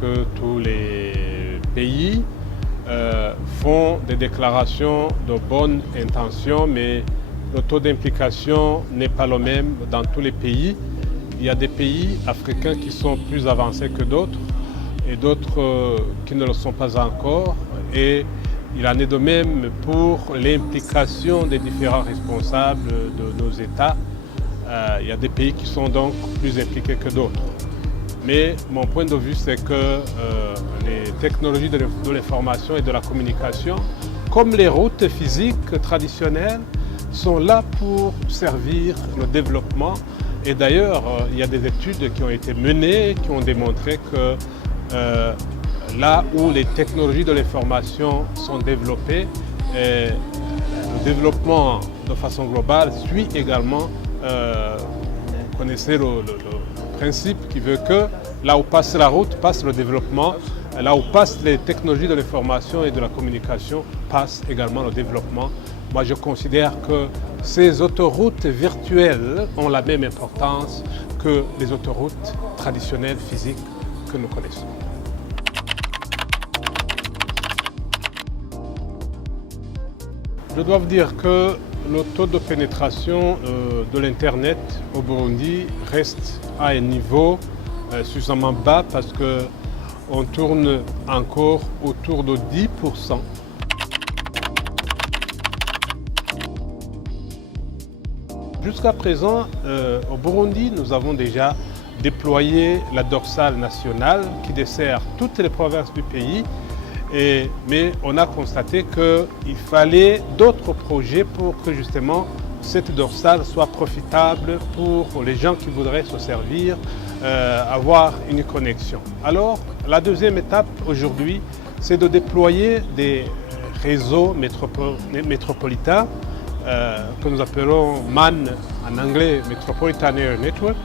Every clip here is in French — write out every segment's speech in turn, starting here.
que tous les pays font des déclarations de bonne intention, mais le taux d'implication n'est pas le même dans tous les pays. Il y a des pays africains qui sont plus avancés que d'autres et d'autres qui ne le sont pas encore. Et il en est de même pour l'implication des différents responsables de nos États. Il y a des pays qui sont donc plus impliqués que d'autres. Mais mon point de vue, c'est que les technologies de l'information et de la communication, comme les routes physiques traditionnelles, sont là pour servir le développement. Et d'ailleurs, il y a des études qui ont été menées, qui ont démontré que là où les technologies de l'information sont développées, le développement de façon globale suit également, vous connaissez le principe qui veut que là où passe la route, passe le développement, là où passent les technologies de l'information et de la communication, passe également le développement. Moi, je considère que ces autoroutes virtuelles ont la même importance que les autoroutes traditionnelles physiques que nous connaissons. Je dois vous dire que le taux de pénétration de l'Internet au Burundi reste à un niveau suffisamment bas parce qu'on tourne encore autour de 10%. Jusqu'à présent, au Burundi, nous avons déjà déployé la dorsale nationale qui dessert toutes les provinces du pays. Mais on a constaté qu'il fallait d'autres projets pour que justement cette dorsale soit profitable pour les gens qui voudraient se servir, avoir une connexion. Alors, la deuxième étape aujourd'hui, c'est de déployer des réseaux métropolitains que nous appelons MAN en anglais, Metropolitan Area Network.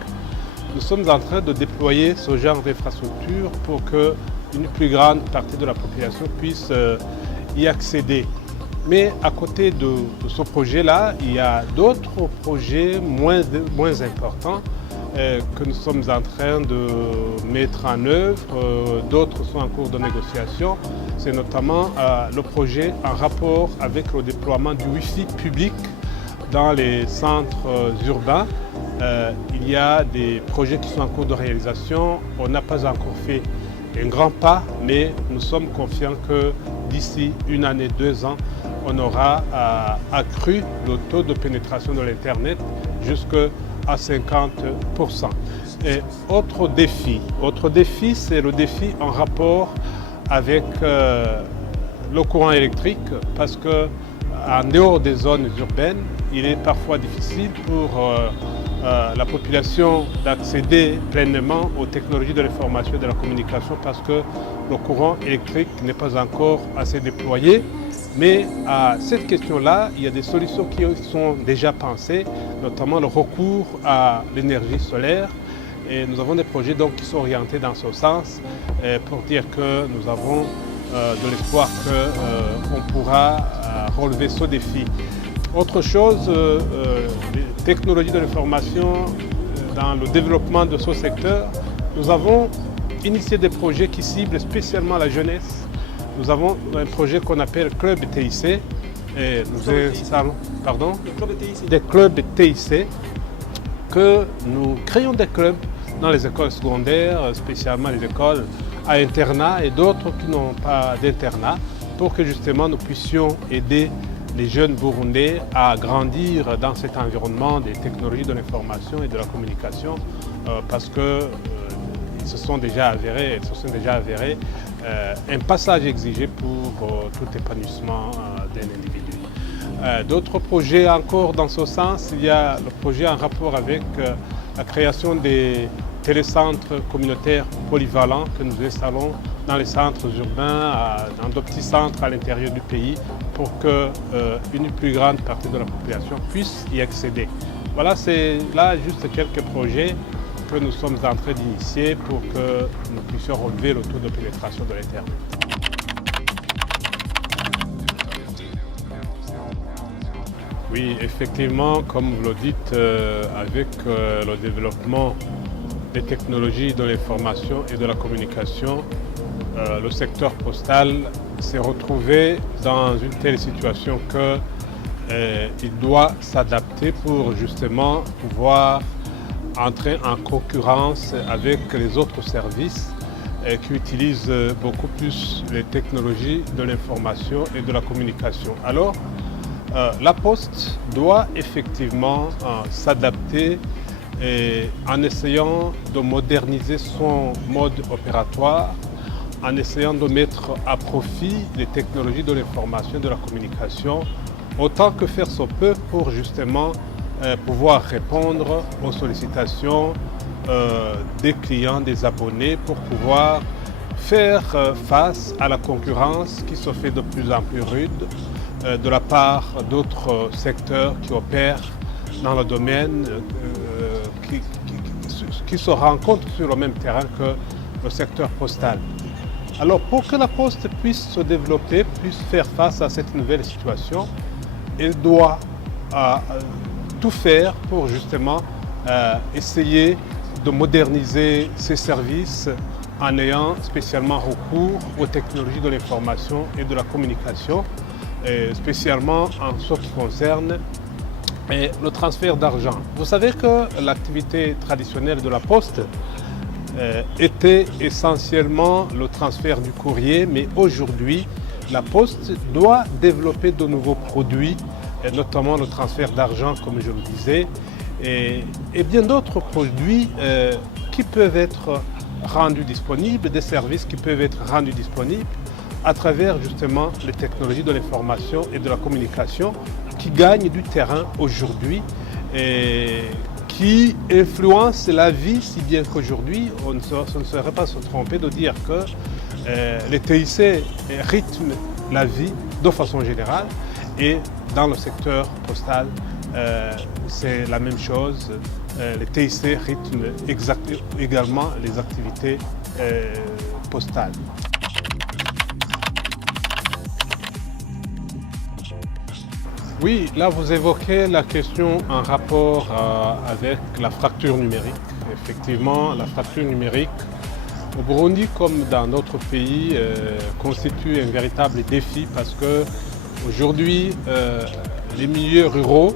Nous sommes en train de déployer ce genre d'infrastructure pour qu'une plus grande partie de la population puisse y accéder. Mais à côté de ce projet-là, il y a d'autres projets moins importants que nous sommes en train de mettre en œuvre. D'autres sont en cours de négociation. C'est notamment le projet en rapport avec le déploiement du Wi-Fi public dans les centres urbains. Il y a des projets qui sont en cours de réalisation. On n'a pas encore fait un grand pas, mais nous sommes confiants que d'ici une année, 2 ans, on aura accru le taux de pénétration de l'Internet jusqu'à 50%. Et autre défi, c'est le défi en rapport avec le courant électrique, parce qu'en dehors des zones urbaines, il est parfois difficile pour la population d'accéder pleinement aux technologies de l'information et de la communication parce que le courant électrique n'est pas encore assez déployé. Mais à cette question-là, il y a des solutions qui sont déjà pensées, notamment le recours à l'énergie solaire. Et nous avons des projets donc, qui sont orientés dans ce sens pour dire que nous avons de l'espoir qu'on pourra relever ce défi. Autre chose, les technologies de l'information dans le développement de ce secteur, nous avons initié des projets qui ciblent spécialement la jeunesse. Nous avons un projet qu'on appelle Club TIC. Et nous installons, des clubs TIC, que nous créons des clubs dans les écoles secondaires, spécialement les écoles à internat et d'autres qui n'ont pas d'internat, pour que justement nous puissions aider les jeunes Burundais à grandir dans cet environnement des technologies de l'information et de la communication, parce que se sont déjà avérés un passage exigé pour tout épanouissement d'un individu. D'autres projets encore dans ce sens, il y a le projet en rapport avec la création des télécentres communautaires polyvalents que nous installons dans les centres urbains, dans de petits centres à l'intérieur du pays, pour qu'une plus grande partie de la population puisse y accéder. Voilà, c'est là juste quelques projets que nous sommes en train d'initier pour que nous puissions relever le taux de pénétration de l'Internet. Oui, effectivement, comme vous le dites, avec le développement des technologies de l'information et de la communication, le secteur postal s'est retrouvé dans une telle situation qu'il doit s'adapter pour justement pouvoir entrer en concurrence avec les autres services qui utilisent beaucoup plus les technologies de l'information et de la communication. Alors, la Poste doit effectivement s'adapter en essayant de moderniser son mode opératoire, en essayant de mettre à profit les technologies de l'information et de la communication, autant que faire se peut pour justement pouvoir répondre aux sollicitations des clients, des abonnés, pour pouvoir faire face à la concurrence qui se fait de plus en plus rude de la part d'autres secteurs qui opèrent dans le domaine, qui se rencontrent sur le même terrain que le secteur postal. Alors pour que la Poste puisse se développer, puisse faire face à cette nouvelle situation, elle doit tout faire pour justement essayer de moderniser ses services en ayant spécialement recours aux technologies de l'information et de la communication, spécialement en ce qui concerne le transfert d'argent. Vous savez que l'activité traditionnelle de la Poste était essentiellement le transfert du courrier, mais aujourd'hui, la Poste doit développer de nouveaux produits, notamment le transfert d'argent, comme je le disais, et bien d'autres produits qui peuvent être rendus disponibles, des services qui peuvent être rendus disponibles à travers justement les technologies de l'information et de la communication qui gagnent du terrain aujourd'hui et qui influencent la vie, si bien qu'aujourd'hui, on ne saurait pas se tromper de dire que les TIC rythment la vie de façon générale, et dans le secteur postal, c'est la même chose. Les TIC rythment également les activités postales. Oui, là vous évoquez la question en rapport avec la fracture numérique. Effectivement, la fracture numérique au Burundi comme dans d'autres pays constitue un véritable défi parce que aujourd'hui les milieux ruraux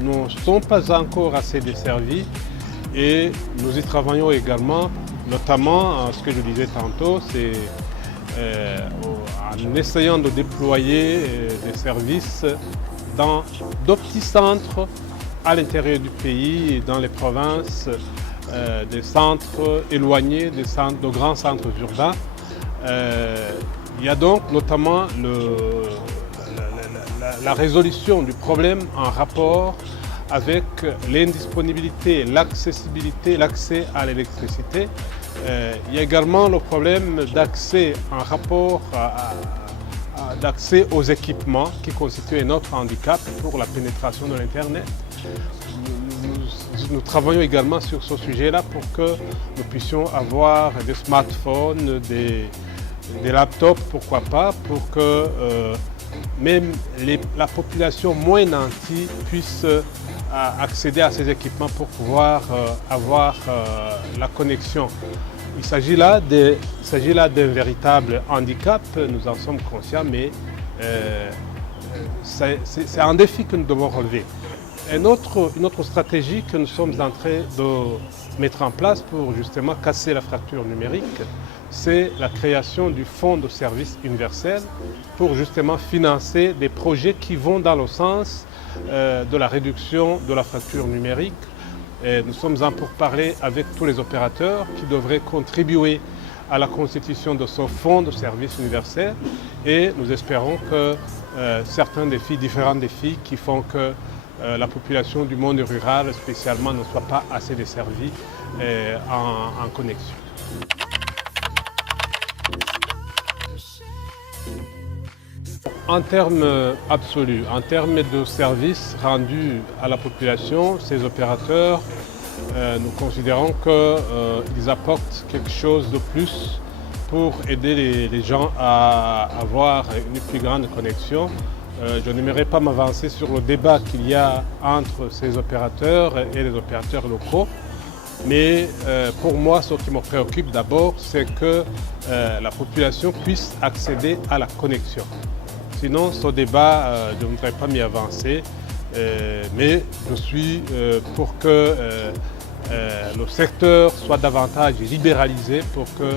ne sont pas encore assez desservis et nous y travaillons également, notamment ce que je disais tantôt, c'est en essayant de déployer des services dans d'autres petits centres à l'intérieur du pays, dans les provinces, des centres éloignés, de grands centres urbains. Il y a donc notamment la résolution du problème en rapport avec l'indisponibilité, l'accessibilité, l'accès à l'électricité. Il y a également le problème d'accès en rapport d'accès aux équipements qui constituent un autre handicap pour la pénétration de l'Internet. Nous travaillons également sur ce sujet-là pour que nous puissions avoir des smartphones, des laptops, pourquoi pas, pour que même la population moins nantie puisse accéder à ces équipements pour pouvoir avoir la connexion. Il s'agit là d'un véritable handicap, nous en sommes conscients, mais c'est un défi que nous devons relever. Une autre stratégie que nous sommes en train de mettre en place pour justement casser la fracture numérique, c'est la création du Fonds de services universels pour justement financer des projets qui vont dans le sens de la réduction de la fracture numérique. Et nous sommes en pourparlers avec tous les opérateurs qui devraient contribuer à la constitution de ce fonds de services universels et nous espérons que certains défis, différents défis qui font que la population du monde rural spécialement ne soit pas assez desservie en connexion. En termes absolus, en termes de services rendus à la population, ces opérateurs, nous considérons qu'ils apportent quelque chose de plus pour aider les gens à avoir une plus grande connexion. Je n'aimerais pas m'avancer sur le débat qu'il y a entre ces opérateurs et les opérateurs locaux. Mais pour moi, ce qui me préoccupe d'abord, c'est que la population puisse accéder à la connexion. Sinon, ce débat, je ne voudrais pas m'y avancer, mais je suis pour que le secteur soit davantage libéralisé pour que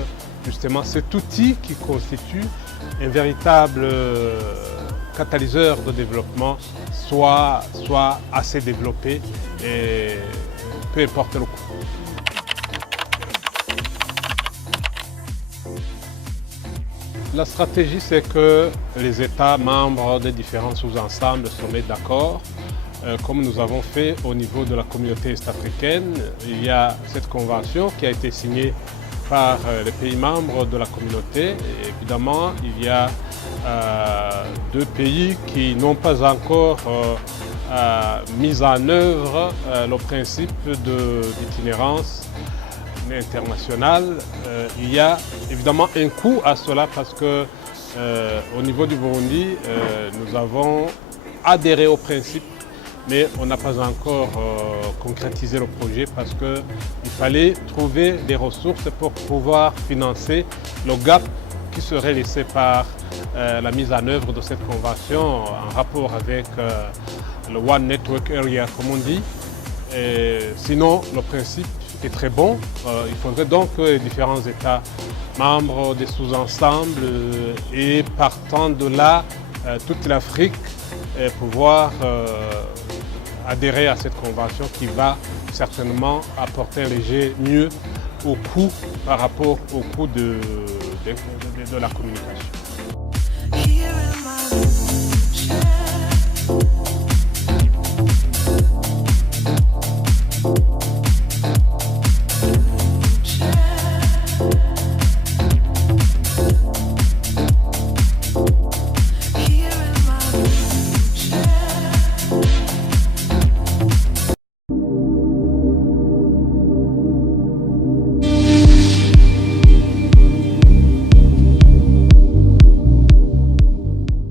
justement cet outil qui constitue un véritable catalyseur de développement soit assez développé et peu importe le coût. La stratégie, c'est que les États membres des différents sous-ensembles se mettent d'accord. Comme nous avons fait au niveau de la communauté est-africaine, il y a cette convention qui a été signée par les pays membres de la communauté. Et évidemment, il y a deux pays qui n'ont pas encore mis en œuvre le principe d'itinérance internationale. Il y a évidemment un coût à cela parce que au niveau du Burundi, nous avons adhéré au principe, mais on n'a pas encore concrétisé le projet parce qu'il fallait trouver des ressources pour pouvoir financer le gap qui serait laissé par la mise en œuvre de cette convention en rapport avec le One Network Area, comme on dit. Et sinon, le principe est très bon. Il faudrait donc que les différents États membres des sous-ensembles et partant de là, toute l'Afrique pouvoir adhérer à cette convention qui va certainement apporter un léger mieux au coût par rapport au coût de la communication.